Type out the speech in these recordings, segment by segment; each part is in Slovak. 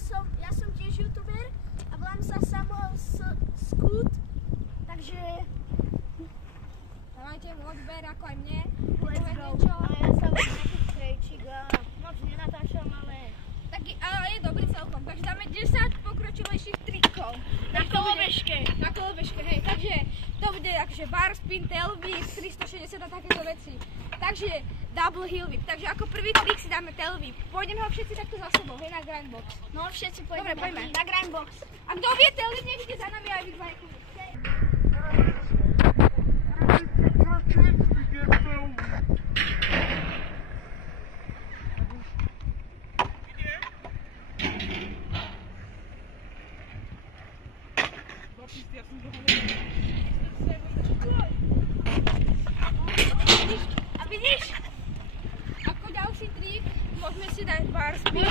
ja som tiež youtuber a volám sa Samuel Scoot, takže dávajte mu odber ako aj mne. let's go. A ja sa volám nejaký strejčík a moc nenatáčam, ale Ale je dobrý celkom, takže dáme 10 pokročilejších trikov. na kolobežke. Na kolobežke, hej, takže to bude akože bar spin, tail whip, 360 a takéto veci. Takže double heel whip, takže ako prvý trik si dáme tail whip. Pôjdeme ho všetci takto za sebou, hej, na grindbox. No všetci Dobre, poďme. na grindbox. A kto vie tail whip, nech ide za nami aj vy dva. A vidíš? Ako ďalší trik, môžeme si dať bar spin.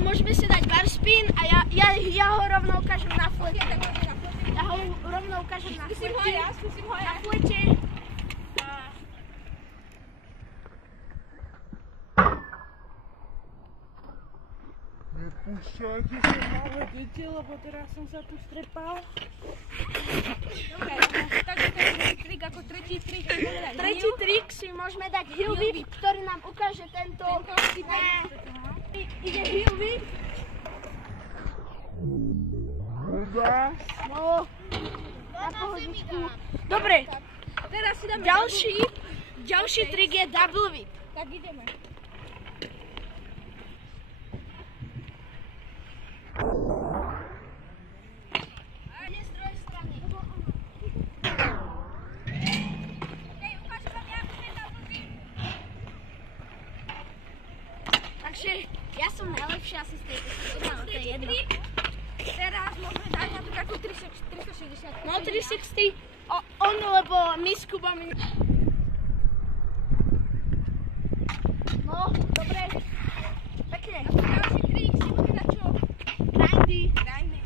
Môžeme si dať bar spin a ja ho rovno ukážem na flete. Ja ho rovno ukážem na Skúsim ho flete. aj ja, skúsim ho aj ja. Na flete. Nepúšťajte sa malé deti, lebo teraz som sa tu strepal. Dobre, takže to je trik ako tretí trik. Tretí trik si môžeme dať heel whip, ktorý nám ukáže tento. Ide heel whip. No, na pohodičku. Dobre, Teraz si dáme ďalší trik je double whip. Tak ideme. Ide z druhej strany. Hej, ukážem vám ja, ako je double whip. Takže ja som najlepší asi z tejto strany, to je jedno. Teraz môžeme dať napríklad takú 360. No 360, lebo my s Kubami. No, dobre. Pekne. Ďalší trik si môžeme dať čo? Grindy. Grindy.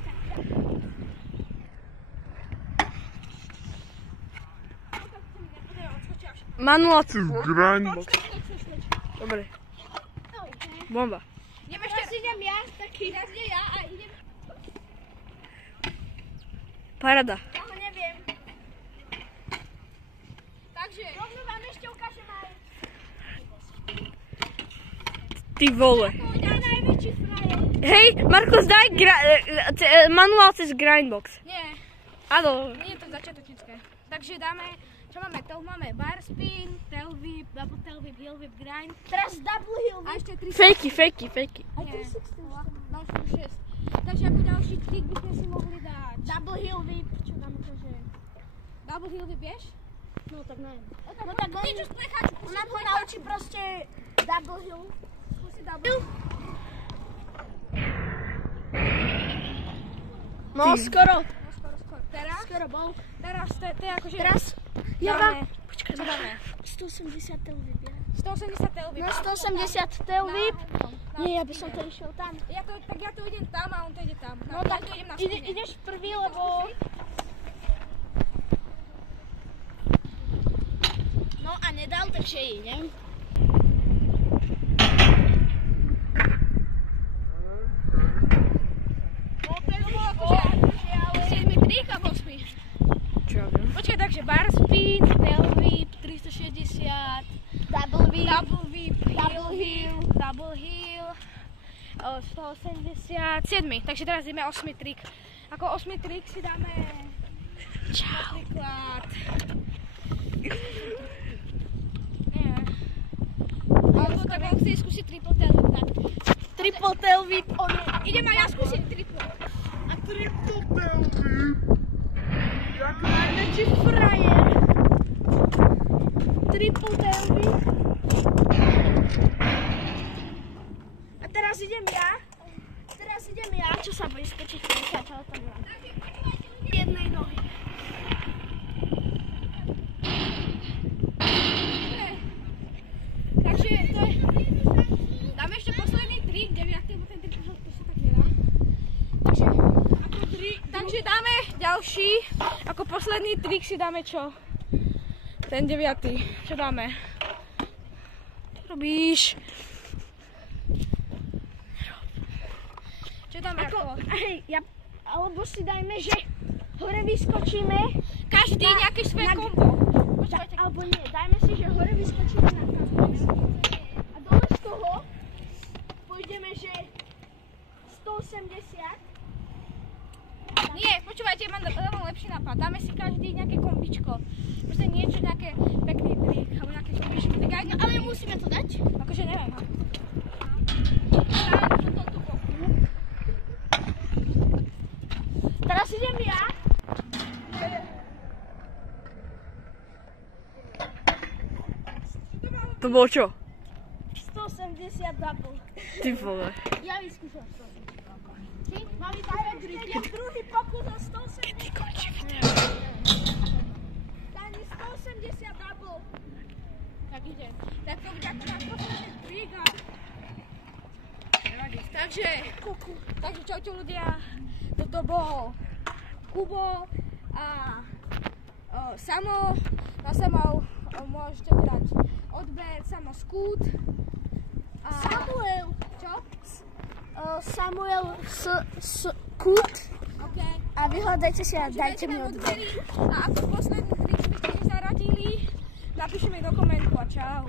Manuáciu grindbox. Dobre. Bomba. Ideme Teraz ešte. idem ja, taký. Teraz ide ja a idem. Parada. Ja ho neviem. Takže, Rovno vám ešte ukážem aj. Ty vole. To je najväčší frajer. Hej, Markus, daj manuál cez grindbox. nie, Áno. nie je to začiatočnícke. Takže dáme, čo máme? To máme bar spin, tail whip, double tail whip, heel whip, grind. Teraz double heel A whip. ešte 3. Fejky. Aj Nie. 360. No, 6. Takže ako ďalší trik by sme si mohli dať. Double heel whip. Čo tam ukáže? Double heel whip, vieš? No tak neviem. No tak ty čo splecháču, Ona ho naučí proste double heel. skúsi double. No skoro. No, skoro. Teraz? Skoro bol. Teraz to je akože... Teraz ja dáme, vám... Počkaj, čo dáme? 180 tail whip. 180 tail whip. No 180 tail whip. Na- Nie, ja by som to išiel tam. Tak ja tu idem tam a on to ide tam. No tak to idem na ideš prvý, lebo... No a nedal, takže idem. No to bolo akože, ale 7 trik a 8. Čo ja viem. Počkaj, takže bar spin, tail whip, 360, Double whip. double heel, 180, 7. Takže teraz ideme 8 trik. Ako 8 trik si dáme napríklad... Nie. Alebo tak on chce skúsiť triple tail whip, tak. Triple tail whip. Idem aj ja skúsiť triple. A triple tail whip. Jak Najväčší frajer. Triple tail whip. A teraz idem ja. Čo sa bojí skočiť prečať, ale to nemám. Jednej nohy. Takže to je... Dáme ešte posledný trik, 9. bo ten trik už to sa tak nedá. Takže dáme ďalší, ako posledný trik si dáme čo? Ten 9. Čo dáme? Čo robíš? Čo dáme ako? Hej, alebo si dajme, že hore vyskočíme. Každý nejaké svoje kombo. Počúvajte. Alebo nie, dajme si, že hore vyskočíme na trapez. A dole z toho pôjdeme, že 180. Nie, počúvajte, mám lepší nápad. Dáme si každý nejaké kombičko. Proste niečo, nejaké pekný trik, alebo nejaké kombičko. Ale musíme to dať? Akože neviem. Teraz idem ja. To bolo čo? 180 double. Ty vole. Ja vyskúšam 180. Či? Mám vyskúšať druhý pokus o 180. Dani 180 double. Tak ide. Tak to bude ako na posledný trik a... Takže čaute ľudia. Toto bol Kubo a Samo. Na Samo môžete dať odber, Samo Skút. Samuel. Čo? Samuel Skút. OK. A vyhľadajte si a dajte mi odber. A ako posledný trik by ste nezaradili, napíšeme do komentu a čau.